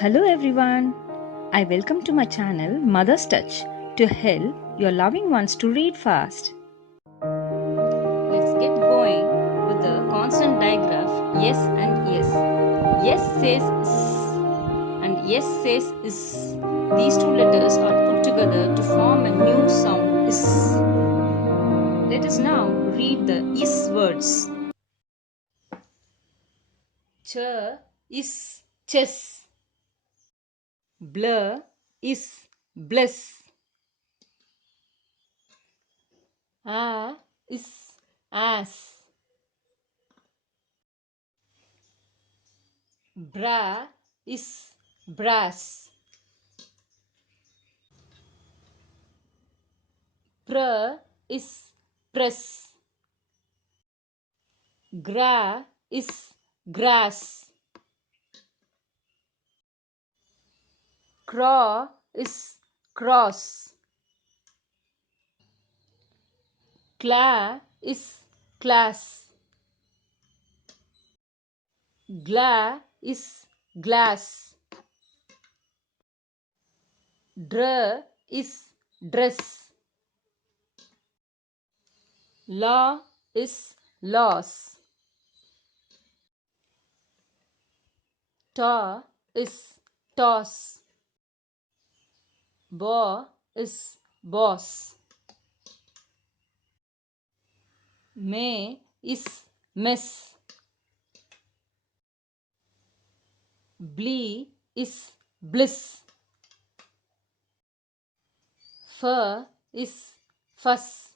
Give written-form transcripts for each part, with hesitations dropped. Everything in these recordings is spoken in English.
Hello everyone. I welcome to my channel Mother's Touch to help your loving ones to read fast. Let's get going with the consonant digraph yes and yes. Yes says s and yes says is. These two letters are put together to form a new sound is. Let us now read the is words. Ch is chess. Blur is bless. A is ass. Bra is brass. Pr is press. Gra is grass. Craw is cross. Cla is class. Gla is glass. Dr is dress. Law is loss. Ta is toss. Bo is boss. May is mess. Blee is bliss. Fur is fuss.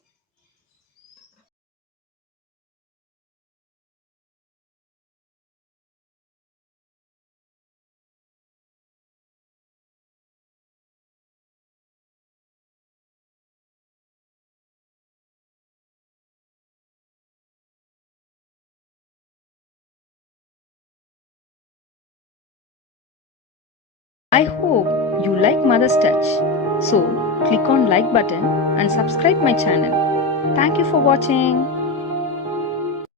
I hope you like Mother's Touch. So click on like button and subscribe my channel. Thank you for watching.